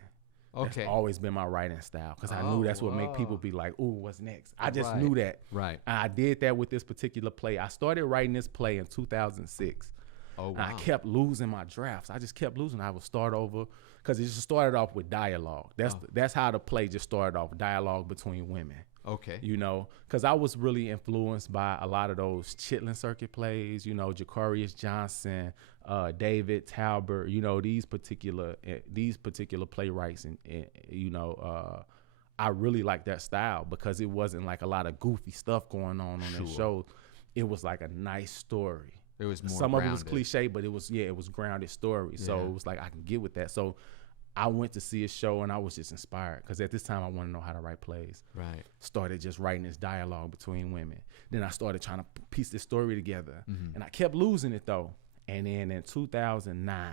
Okay. That's always been my writing style because I knew that's what make people be like, ooh, what's next? I just knew that. Right. And I did that with this particular play. I started writing this play in 2006. Oh, wow. And I kept losing my drafts. I just kept losing. I would start over because it just started off with dialogue. That's how the play just started off, dialogue between women. Okay. Because I was really influenced by a lot of those Chitlin Circuit plays, Jacarius Johnson, David Talbert, these particular playwrights. And I really like that style because it wasn't like a lot of goofy stuff going on the show. It was like a nice story. It was more Some grounded. of it was cliche, but it was grounded story. So it was like I can get with that. So I went to see a show and I was just inspired because at this time I wanted to know how to write plays. Right. Started just writing this dialogue between women. Then I started trying to piece this story together, and I kept losing it though. And then in 2009,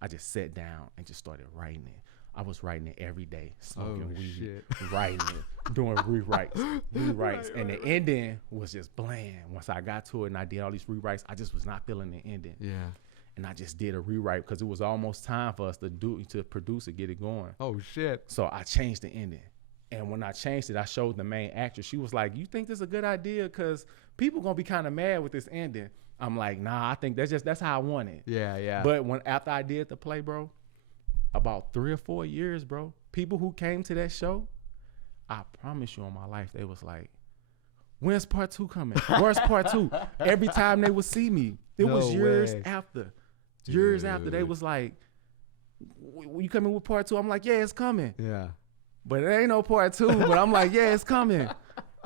I just sat down and just started writing it. I was writing it every day, smoking weed, writing it, doing rewrites. Right, and the ending was just bland. Once I got to it and I did all these rewrites, I just was not feeling the ending. Yeah. And I just did a rewrite because it was almost time for us to produce it, get it going. Oh shit. So I changed the ending. And when I changed it, I showed the main actress. She was like, "You think this is a good idea? Because people gonna be kind of mad with this ending." I'm like, "Nah, I think that's how I want it." Yeah, yeah. But after I did the play, bro, about 3 or 4 years, bro, people who came to that show, I promise you on my life, they was like, "When's part 2 coming? Where's part 2?" Every time they would see me, it was years after. Dude. Years after, they was like, "You coming with part 2?" I'm like, "Yeah, it's coming." Yeah. But it ain't no part 2. But I'm like, "Yeah, it's coming.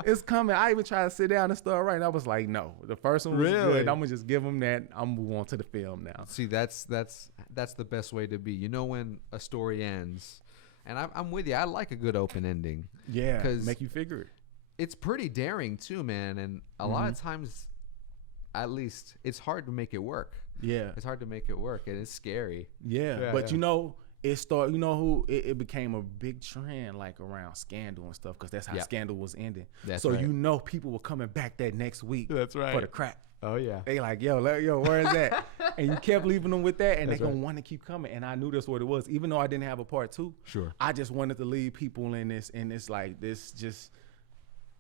It's coming." I even tried to sit down and start writing. I was like, "No, the first one was good. I'm gonna just give them that. I'm gonna move on to the film now." See, that's the best way to be. When a story ends, and I'm with you. I like a good open ending. Yeah, because make you figure it. It's pretty daring too, man. And a lot of times, at least, it's hard to make it work. Yeah, it's hard to make it work, and it's scary. Yeah, but it started. It became a big trend like around Scandal and stuff because that's how Scandal was ending. So people were coming back that next week. That's right. For the crack. Oh yeah. They like, yo, where is that? And you kept leaving them with that, and they're gonna want to keep coming. And I knew that's what it was, even though I didn't have a part 2. Sure. I just wanted to leave people in this just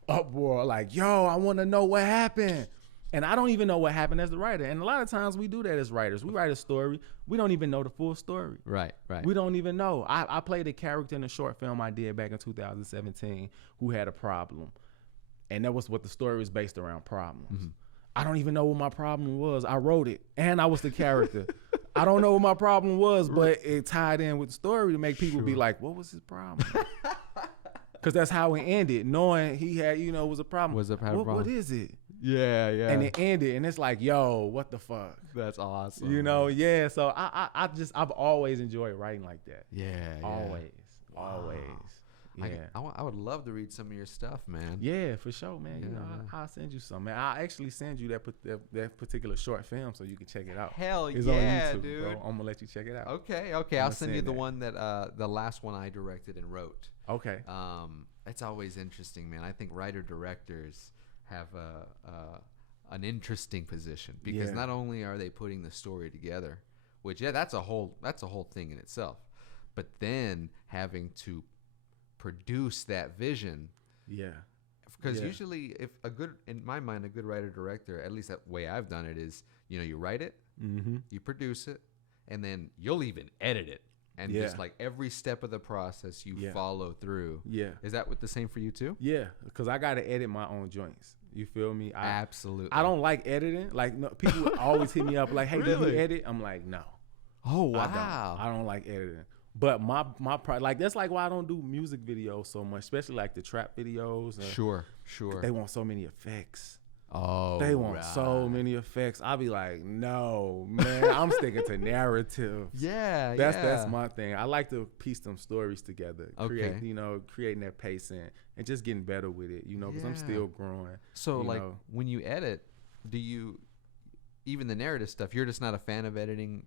uproar, like, yo, I want to know what happened. And I don't even know what happened as the writer. And a lot of times we do that as writers. We write a story. We don't even know the full story. Right. We don't even know. I played a character in a short film I did back in 2017 who had a problem. And that was what the story was based around, problems. Mm-hmm. I don't even know what my problem was. I wrote it, and I was the character. I don't know what my problem was, but it tied in with the story to make people be like, what was his problem? Because that's how it ended, knowing he had, was a problem. What is it? Yeah. And it ended, and it's like, yo, what the fuck? That's awesome. Yeah. So I've always enjoyed writing like that. Yeah. Always. I would love to read some of your stuff, man. Yeah, for sure, man. Yeah, You know, man. I'll send you some, man. I'll actually send you that particular short film so you can check it out. Hell It's yeah, on YouTube, dude. bro. I'm gonna let you check it out. Okay. I'll I'ma send you send the that. one that the last one I directed and wrote. Okay. It's always interesting, man. I think writer directors have an interesting position because not only are they putting the story together, which that's a whole thing in itself, but then having to produce that vision. Yeah. Because usually, in my mind, a good writer director, at least that way I've done it, is you write it, you produce it, and then you'll even edit it, and just like every step of the process you follow through. Yeah. Is that the same for you too? Yeah, because I gotta edit my own joints. You feel me? Absolutely. I don't like editing. Like people always hit me up like, "Hey, did you edit?" I'm like, "No." Oh wow. I don't like editing. But my like that's like why I don't do music videos so much, especially like the trap videos. Sure. They want so many effects. Oh, they want so many effects. I'll be like, no, man, I'm sticking to narratives. Yeah, that's my thing. I like to piece them stories together, Okay. creating that pacing and just getting better with it, because I'm still growing. So like when you edit, do you even the narrative stuff? You're just not a fan of editing,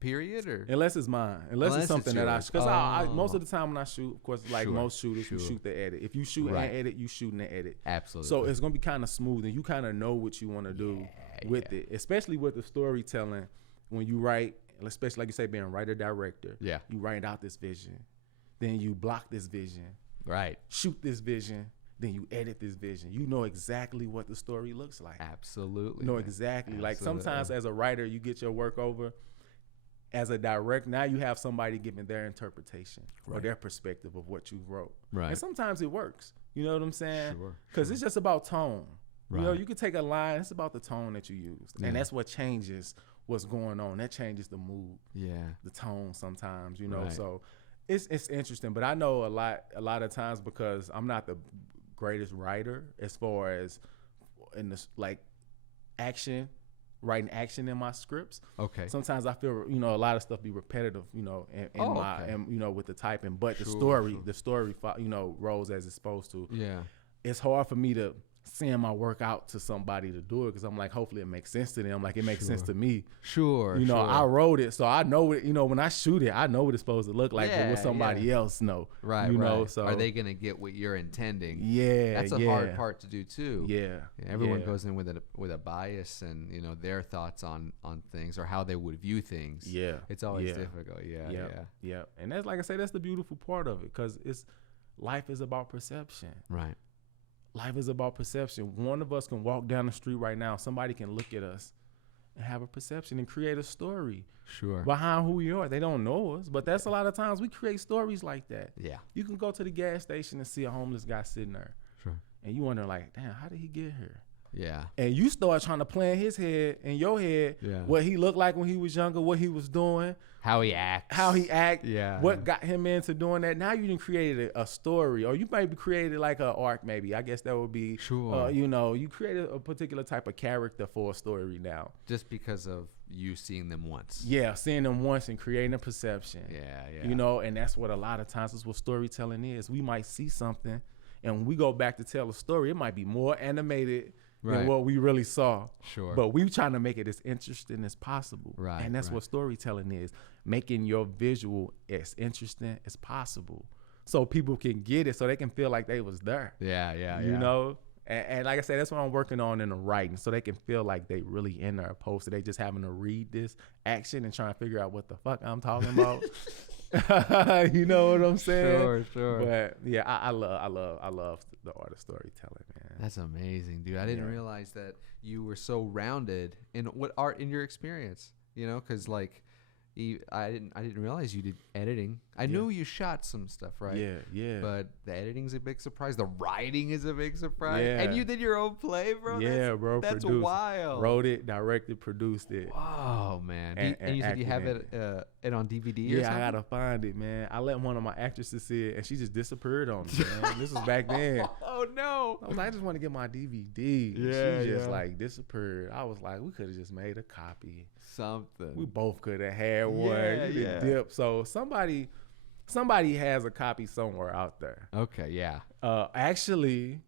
period, or unless it's mine, unless it's something that because I most of the time when I shoot, of course, like most shooters, you shoot the edit. If you shoot and edit, you shoot and edit. Absolutely. So it's gonna be kind of smooth, and you kind of know what you want to do with it, especially with the storytelling. When you write, especially like you say, being writer director, you write out this vision, then you block this vision, shoot this vision, then you edit this vision. You know exactly what the story looks like. Absolutely. You know exactly. Like sometimes as a writer, you get your work over. As a director, now you have somebody giving their interpretation or their perspective of what you wrote. Right. And sometimes it works. You know what I'm saying? Sure. Because it's just about tone. Right. You can take a line. It's about the tone that you use. Yeah. And that's what changes what's going on. That changes the mood. Yeah. The tone sometimes, Right. So it's interesting. But I know a lot of times because I'm not the greatest writer as far as in this like writing action in my scripts. Okay. Sometimes I feel, a lot of stuff be repetitive, with the typing, but the story, rolls as it's supposed to. Yeah. It's hard for me to send my work out to somebody to do it because I'm like, hopefully it makes sense to them. Like it makes sense to me. Sure. I wrote it, so I know it. When I shoot it, I know what it's supposed to look like. But will somebody else know? Right. So are they gonna get what you're intending? Yeah. That's a hard part to do too. Yeah. Everyone goes in with a bias and their thoughts on things or how they would view things. Yeah. It's always difficult. Yeah. And that's like I say, that's the beautiful part of it because life is about perception. Right. Life is about perception. One of us can walk down the street right now. Somebody can look at us and have a perception and create a story behind who we are. They don't know us, but that's a lot of times we create stories like that. Yeah. You can go to the gas station and see a homeless guy sitting there. Sure. And you wonder like, damn, how did he get here? Yeah. And you start trying to plan in your head, what he looked like when he was younger, what he was doing. How he acts. Yeah. What got him into doing that. Now you done created a story, or you might created like an arc maybe. I guess that would be, you created a particular type of character for a story now. Just because of you seeing them once. Yeah, seeing them once and creating a perception. Yeah. And that's what a lot of times is what storytelling is. We might see something, and when we go back to tell a story, it might be more animated than what we really saw. Sure. But we trying to make it as interesting as possible. Right. And that's what storytelling is. Making your visual as interesting as possible. So people can get it, so they can feel like they was there. Yeah. And like I said, that's what I'm working on in the writing. So they can feel like they really in there opposed to they just having to read this action and trying to figure out what the fuck I'm talking about. You know what I'm saying? Sure. But yeah, I love the art of storytelling, man. That's amazing, dude. I didn't realize that you were so rounded in what art in your experience. Because like I didn't realize you did editing. I knew you shot some stuff, right? Yeah. But the editing's a big surprise. The writing is a big surprise. Yeah. And you did your own play, bro? Yeah, bro. That's wild. Wrote it, directed, produced it. Wow, man. And you said you have it on DVD or something? Yeah, I gotta find it, man. I let one of my actresses see it, and she just disappeared on me, man. This was back then. Oh, no. I was like, I just want to get my DVD. Yeah, she just like disappeared. I was like, we could have just made a copy. Something. We both could have had one. Yeah. Dip. So somebody Somebody has a copy somewhere out there. Okay, yeah. Actually,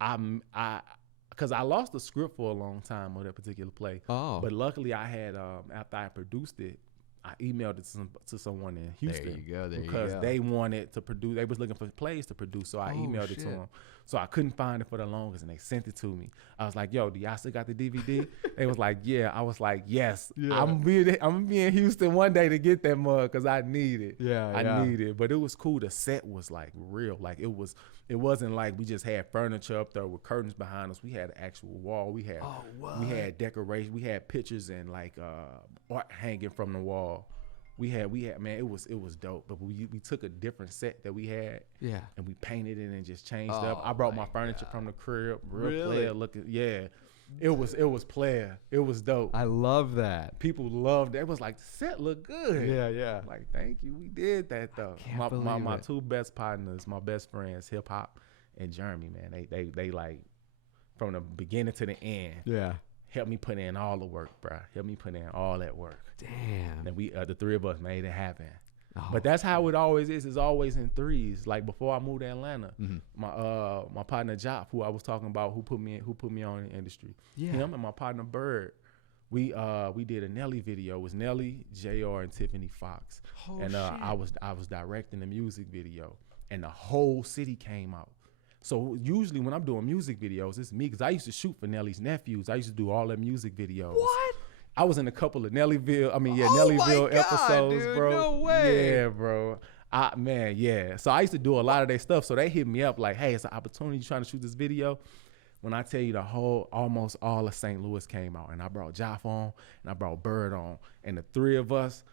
because I lost the script for a long time on that particular play. Oh. But luckily I had, after I produced it, I emailed it to someone in Houston. There you go. Because they wanted to produce. They was looking for plays to produce, so I emailed it to them. So I couldn't find it for the longest, and they sent it to me. I was like, "Yo, do y'all still got the DVD?" They was like, "Yeah." I was like, "Yes, yeah. I'm gonna be in Houston one day to get that mug because I need it. I need it." But it was cool. The set was like real. Like it wasn't like we just had furniture up there with curtains behind us. We had an actual wall. We had decoration. We had pictures and like art hanging from the wall. We had man, it was dope. But we took a different set that we had, and we painted it and just changed up. I brought my furniture from the crib, real player looking. Yeah, it was player. It was dope. I love that. People loved it. It was like the set looked good. Yeah. Like thank you, we did that though. My two best partners, my best friends, Hip Hop and Jeremy, man. They like from the beginning to the end. Yeah. Helped me put in all the work, bro. Helped me put in all that work. Damn. And we, the three of us, made it happen. Oh. But that's how it always is. It's always in threes. Like before I moved to Atlanta, my partner Joff, who I was talking about, who put me on in the industry. Yeah. Him and my partner Bird, we did a Nelly video. It was Nelly, JR, and Tiffany Fox. Shit. I was directing the music video, and the whole city came out. So usually when I'm doing music videos, it's me, because I used to shoot for Nelly's nephews. I used to do all their music videos. What? I was in a couple of Nellyville God, episodes, dude, bro. No way. Yeah, bro. So I used to do a lot of their stuff. So they hit me up like, hey, it's an opportunity. You trying to shoot this video? When I tell you almost all of St. Louis came out, and I brought Joff on, and I brought Bird on, and the three of us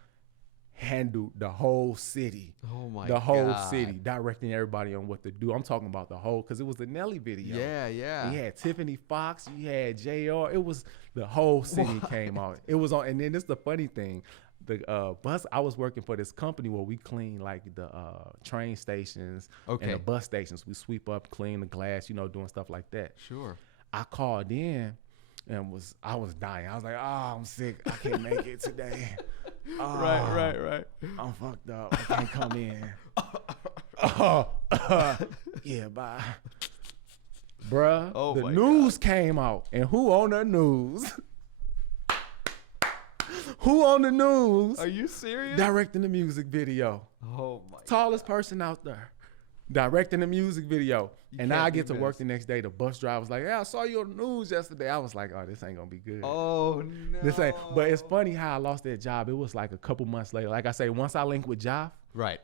handled the whole city. Oh my God. The whole God. city, directing everybody on what to do. I'm talking about the whole, because it was the Nelly video. Yeah. You had Tiffany Fox, you had JR. It was the whole city came out. It was on, and then this is the funny thing. The bus, I was working for this company where we clean like the train stations and the bus stations. We sweep up, clean the glass, doing stuff like that. Sure. I called in and I was dying. I was like, oh, I'm sick. I can't make it today. Oh, Right. I'm fucked up. I can't come in. Yeah, bye. Bruh, the news came out. And who on the news? Who on the news? Are you serious? Directing the music video. Oh my Tallest person out there. Directing the music video. And now I get to work missed. the next day. The bus driver was like, yeah, I saw you on the news yesterday. I was like, oh, this ain't gonna be good. Oh no. This ain't. But it's funny how I lost that job. It was like a couple months later. Like I say, once I linked with Joff, Right.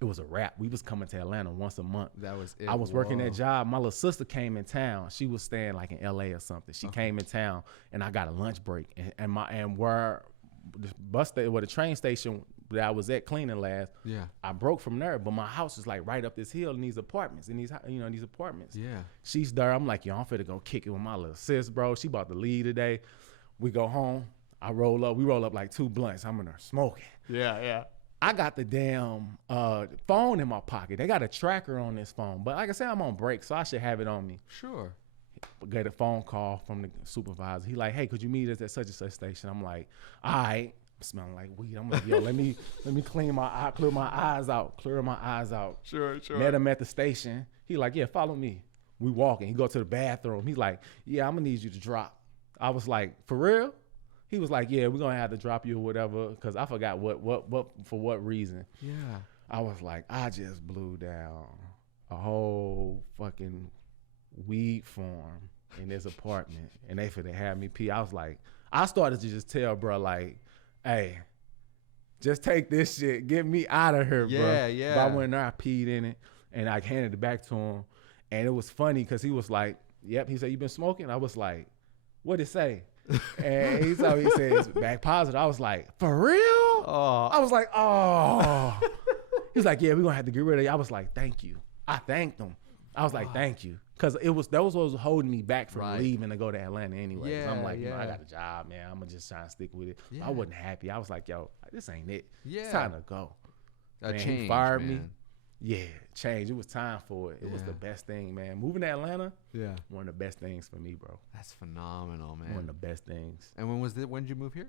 it was a wrap. We was coming to Atlanta once a month. That was it. I was working that job. My little sister came in town. She was staying like in LA or something. She came in town, and I got a lunch break. And where the train station that I was at cleaning last, I broke from there. But my house is like right up this hill in these apartments. Yeah. She's there. I'm like, yo, I'm finna go kick it with my little sis, bro. She about to leave today. We go home. We roll up like 2 blunts. I'm in there smoking. Yeah. I got the damn phone in my pocket. They got a tracker on this phone. But like I said, I'm on break, so I should have it on me. Sure. Get a phone call from the supervisor. He like, hey, could you meet us at such and such station? I'm like, all right. I'm smelling like weed. I'm like, yo, let me clear my eyes out. Sure. Met him at the station. He like, yeah, follow me. We walking. He go to the bathroom. He's like, yeah, I'm gonna need you to drop. I was like, for real? He was like, yeah, we're gonna have to drop you or whatever, because I forgot what for what reason. Yeah. I was like, I just blew down a whole fucking weed farm in this apartment, and they finna have me pee. I was like, I started to just tell bro, like, hey, just take this shit, get me out of here, bro. Yeah. But I went there, I peed in it, and I handed it back to him, and it was funny because he was like, yep. He said, you been smoking? I was like, what'd it say? And he said it's back positive. I was like, for real? Oh. I was like, oh. He was like, yeah, we're gonna have to get rid of you. I was like, thank you. I thanked him. I was like, thank you. Because that was what was holding me back from leaving to go to Atlanta anyway. Yeah, I'm like, I got a job, man. I'm gonna just try and stick with it. Yeah. I wasn't happy. I was like, yo, this ain't it. Yeah. It's time to go. Change, he fired me. man. Yeah, change. It was time for it. It was the best thing, man. Moving to Atlanta, one of the best things for me, bro. That's phenomenal, man. One of the best things. And when did you move here?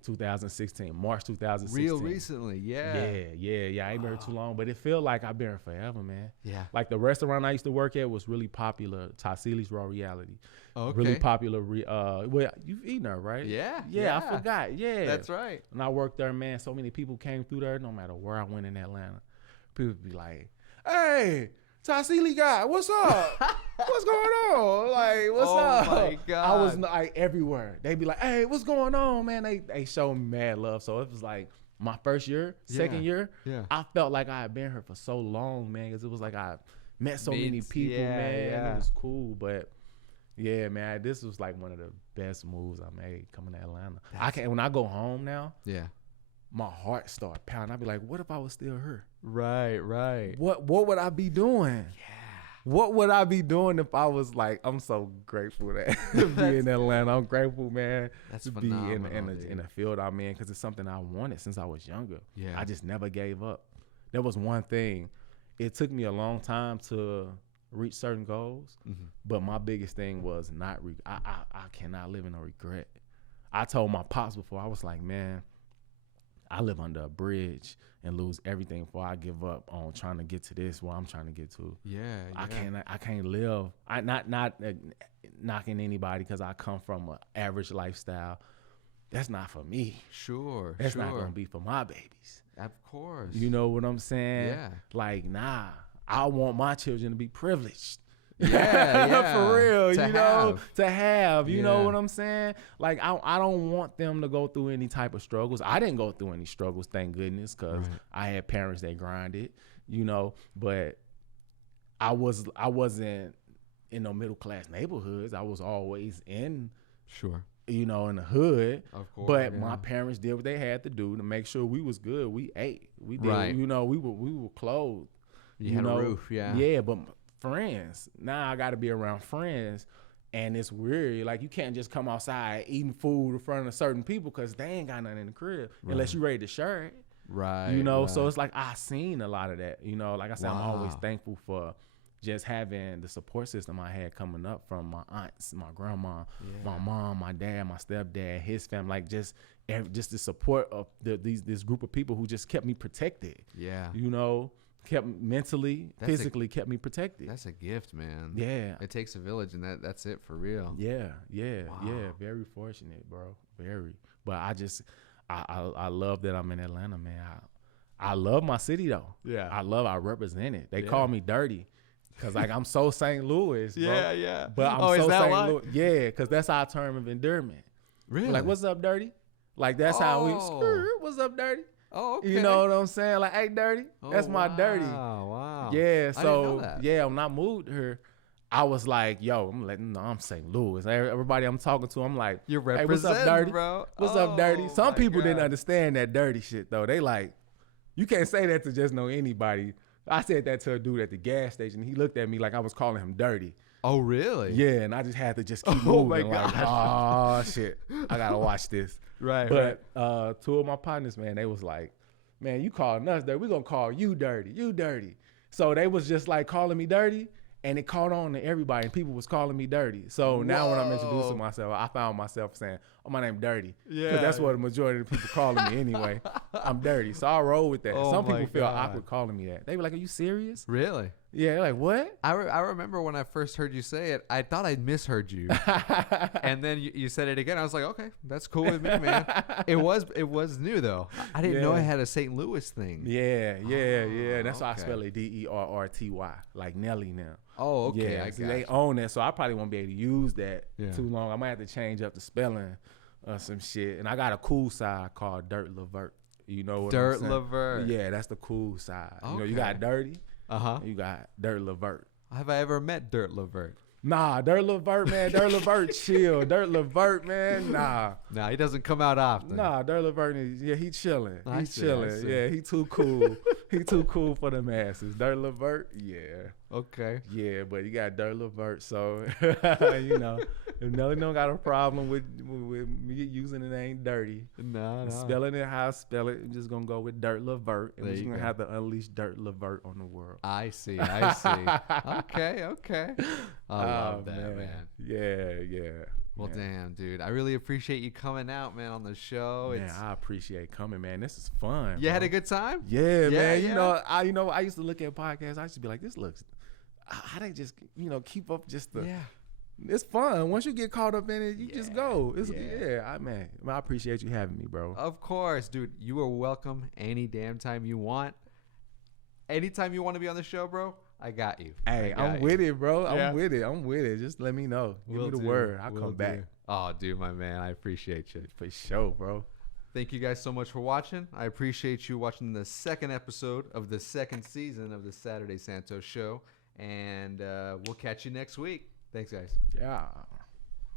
2016, March 2016. Real recently, yeah. I ain't been here too long, but it feel like I've been here forever, man. Yeah. Like the restaurant I used to work at was really popular. Tassili's Raw Reality. Okay. Really popular. Well, you've eaten there, right? Yeah. I forgot. Yeah. That's right. When I worked there, man, so many people came through there, no matter where I went in Atlanta. People be like, hey, Tassili guy, what's up? What's going on? Like, what's up? Oh my God. I was like everywhere. They be like, hey, what's going on, man? They show me mad love. So it was like my first year, second year. Yeah. I felt like I had been here for so long, man, because it was like I met so many people, man. It was cool. But yeah, man, this was like one of the best moves I made coming to Atlanta. When I go home now, my heart started pounding. I'd be like, what if I was still here? Right. What would I be doing? Yeah. What would I be doing if I was like, I'm so grateful that to be in Atlanta. I'm grateful, man, to be in the field I'm in, because it's something I wanted since I was younger. Yeah. I just never gave up. There was one thing. It took me a long time to reach certain goals, but my biggest thing was I cannot live in a regret. I told my pops before, I was like, man, I live under a bridge and lose everything before I give up on trying to get to this where I'm trying to get to. Yeah. I can't live. I not knocking anybody because I come from an average lifestyle. That's not for me. Sure. That's not gonna be for my babies. Of course. You know what I'm saying? Yeah. Like, nah. I want my children to be privileged. Yeah. For real, To have. you know what I'm saying? Like, I don't want them to go through any type of struggles. I didn't go through any struggles, thank goodness, because I had parents that grinded, but I wasn't in no middle class neighborhoods. I was always in in the hood. Of course. But my parents did what they had to do to make sure we was good. We ate. We did, we were clothed. You had a roof, yeah. Yeah, but friends. Now I got to be around friends, and it's weird. Like, you can't just come outside eating food in front of certain people because they ain't got nothing in the crib unless you ready to share it. Right. So it's like I seen a lot of that. Like I said, I'm always thankful for just having the support system I had coming up from my aunts, my grandma, my mom, my dad, my stepdad, his family. Like just the support of this group of people who just kept me protected. Yeah. Kept mentally, physically kept me protected. That's a gift, man. Yeah. It takes a village, and that's it for real. Yeah. Very fortunate, bro. Very. But I love that I'm in Atlanta, man. I love my city though. Yeah. I represent it. They call me Derrty. Cause like I'm so St. Louis, bro. Yeah. But I'm so St. Louis. Yeah, cause that's our term of endearment. Really? Like, what's up, Derrty? Like, that's how we. What's up, Derrty? Oh, okay. You know what I'm saying? Like, hey, Derrty. That's my Derrty. Wow. Yeah. I So didn't know that. when I moved here, I was like, yo, I'm letting them know I'm St. Louis. Everybody I'm talking to, I'm like, You're hey, representing, what's up, Derrty? bro. What's up, Derrty? Some my people God. didn't understand that dirty shit though. They like, you can't say that to just know anybody. I said that to a dude at the gas station. He looked at me like I was calling him dirty. Oh, really? Yeah, and I just had to just keep Oh, moving. my Like, oh shit, I gotta watch this. Right. But two of my partners, man, they was like, man, you calling us dirty? We gonna call you dirty. You dirty. So they was just like calling me dirty, and it caught on to everybody, and people was calling me dirty. So now when I'm introducing myself, I found myself saying, oh, my name Derrty. Yeah. Because that's what the majority of the people calling me anyway. I'm dirty. So I roll with that. Oh, Some my people feel God. awkward calling me that. They be like, are you serious? Really? Yeah, they're like, what? I remember when I first heard you say it, I thought I'd misheard you. And then you said it again. I was like, okay, that's cool with me, man. It was new, though. I didn't know it had a St. Louis thing. Yeah. That's why I spell it Derrty, like Nelly now. Oh, okay. Yeah, I see, got they you. own that, so I probably won't be able to use that too long. I might have to change up the spelling of some shit. And I got a cool side called Dirt Levert. You know what Dirt I'm saying? Levert. Yeah, that's the cool side. Okay. You know, you got Derrty, Uh-huh. you got Dirt Levert. Have I ever met Dirt Levert? Nah, Dirt Levert, man. Dirt Levert, chill. Dirt Levert, man. Nah. Nah, he doesn't come out often. Nah, Dirt Levert, he chilling. I He's see, chilling. Yeah, he too cool. He too cool for the masses. Dirt Levert, yeah. Okay. Yeah, but you got Dirt Levert, so you know, if no got a problem with me using the name Derrty. No. Spelling it how I spell it, I'm just gonna go with Dirt Levert, and There we're just you gonna go. have to unleash Dirt Levert on the world. I see. Okay. I love that, man. Yeah. Well, damn, dude. I really appreciate you coming out, man, on the show. Man, I appreciate coming, man. This is fun. You had a good time? Yeah, man. Yeah. You know, I used to look at podcasts. I used to be like, this looks. How they just, keep up just the. Yeah. It's fun. Once you get caught up in it, you just go. I appreciate you having me, bro. Of course, dude. You are welcome any damn time you want. Anytime you want to be on the show, bro, I got you. Hey, I'm with it, bro. I'm with it. Just let me know. Give me the word. I'll come back. Oh, dude, my man. I appreciate you. For sure, bro. Thank you guys so much for watching. I appreciate you watching the second episode of the second season of the Saturday Santos show. And we'll catch you next week. Thanks, guys. Yeah.